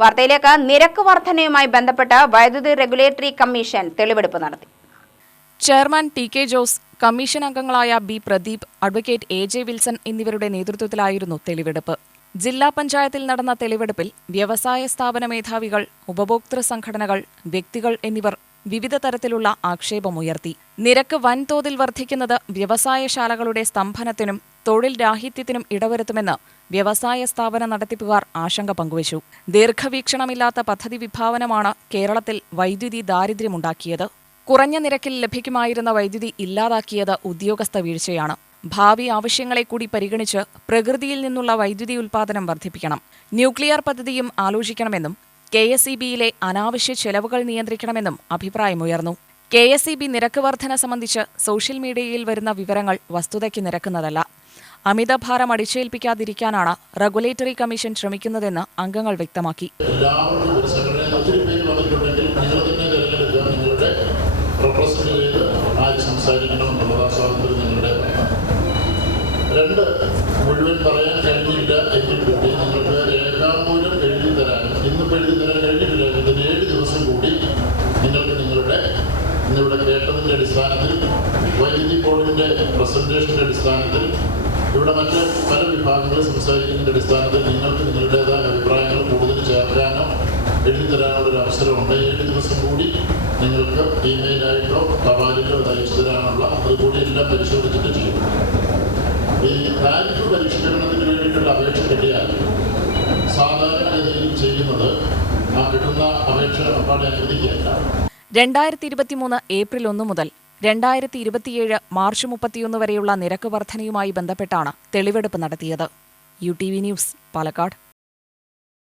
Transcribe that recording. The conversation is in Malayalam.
വാർത്തയിലേക്ക് നിരക്ക് വർധനയുമായി ബന്ധപ്പെട്ട് വൈദ്യുതി റെഗുലേറ്ററി കമ്മീഷൻ തെളിവെടുപ്പ് നടത്തി. Chairman T K Jose commission അംഗങ്ങളായ B Pradeep advocate A J Wilson എന്നിവരുടെ നേതൃത്വത്തിലായിരുന്നു തെളിവെടുപ്പ്. ജില്ലാ പഞ്ചായത്തിൽ നടന്ന തെളിവെടുപ്പിൽ വ്യവസായ സ്ഥാപന മേധാവികൾ ഉപഭോക്തൃ സംഘടനകൾ വ്യക്തികൾ എന്നിവർ വിവിധ തരത്തിലുള്ള ആക്ഷേപമുയർത്തി. നിരക്ക് വൻതോതിൽ വർദ്ധിക്കുന്നത് വ്യവസായശാലകളുടെ സ്തംഭനത്തിനും തൊഴിൽ രാഹിത്യത്തിനും ഇടവരുത്തുമെന്ന് വ്യവസായ സ്ഥാപന നടത്തിപ്പുകാർ ആശങ്ക പങ്കുവച്ചു. ദീർഘവീക്ഷണമില്ലാത്ത പദ്ധതി വിഭാവനമാണ് കേരളത്തിൽ വൈദ്യുതി ദാരിദ്ര്യമുണ്ടാക്കിയത്. കുറഞ്ഞ നിരക്കിൽ ലഭിക്കുമായിരുന്ന വൈദ്യുതി ഇല്ലാതാക്കിയത് ഉദ്യോഗസ്ഥ വീഴ്ചയാണ്. ഭാവി ആവശ്യങ്ങളെ കൂടി പരിഗണിച്ച് പ്രകൃതിയിൽ നിന്നുള്ള വൈദ്യുതി ഉൽപ്പാദനം വർദ്ധിപ്പിക്കണം. ന്യൂക്ലിയർ പദ്ധതിയും ആലോചിക്കണമെന്നും കെ എസ് ഇ ബിയിലെ അനാവശ്യ ചെലവുകൾ നിയന്ത്രിക്കണമെന്നും അഭിപ്രായമുയർന്നു. കെ എസ് ഇ ബി നിരക്ക് വർധന സംബന്ധിച്ച് സോഷ്യൽ മീഡിയയിൽ വരുന്ന വിവരങ്ങൾ വസ്തുതയ്ക്ക് നിരക്കുന്നതല്ല. അമിതഭാരം അടിച്ചേൽപ്പിക്കാതിരിക്കാനാണ് റെഗുലേറ്ററി കമ്മീഷൻ ശ്രമിക്കുന്നതെന്ന് അംഗങ്ങൾ വ്യക്തമാക്കി. രണ്ട് മുഴുവൻ സംഘടനയിൽ നിങ്ങൾക്ക് നിങ്ങളുടെ ഇന്നിവിടെ കേട്ടതിന്റെ അടിസ്ഥാനത്തിൽ വൈദ്യുതി ബോർഡിന്റെ പ്രസന്റേഷന്റെ അടിസ്ഥാനത്തിൽ ഇവിടെ മറ്റ് പല വിഭാഗങ്ങൾ സംസാരിക്കുന്നതിന്റെ അടിസ്ഥാനത്തിൽ നിങ്ങൾക്ക് നിങ്ങളുടേതായ അഭിപ്രായങ്ങൾ കൂടുതൽ ചേർക്കാനോ എഴുതി തരാനുള്ള ഒരു അവസരമുണ്ട്. ഏഴ് ദിവസം കൂടി നിങ്ങൾക്ക് ഇമെയിലായിട്ടോ തപാലിലോ അയച്ചു തരാനുള്ള അതുകൂടി എല്ലാം പരിശോധിച്ചിട്ട് ചെയ്യും. ഈ താരിഫ് പരിഷ്കരണത്തിന് വേണ്ടിയിട്ടുള്ള അപേക്ഷ കിട്ടിയാൽ സാധാരണഗതിയിൽ രണ്ടായിരത്തി ഇരുപത്തിമൂന്ന് ഏപ്രിൽ ഒന്ന് മുതൽ രണ്ടായിരത്തി ഇരുപത്തിയേഴ് മാർച്ച് മുപ്പത്തിയൊന്ന് വരെയുള്ള നിരക്ക് വർധനയുമായി ബന്ധപ്പെട്ടാണ് തെളിവെടുപ്പ് നടത്തിയത്. U T V news Palakkad.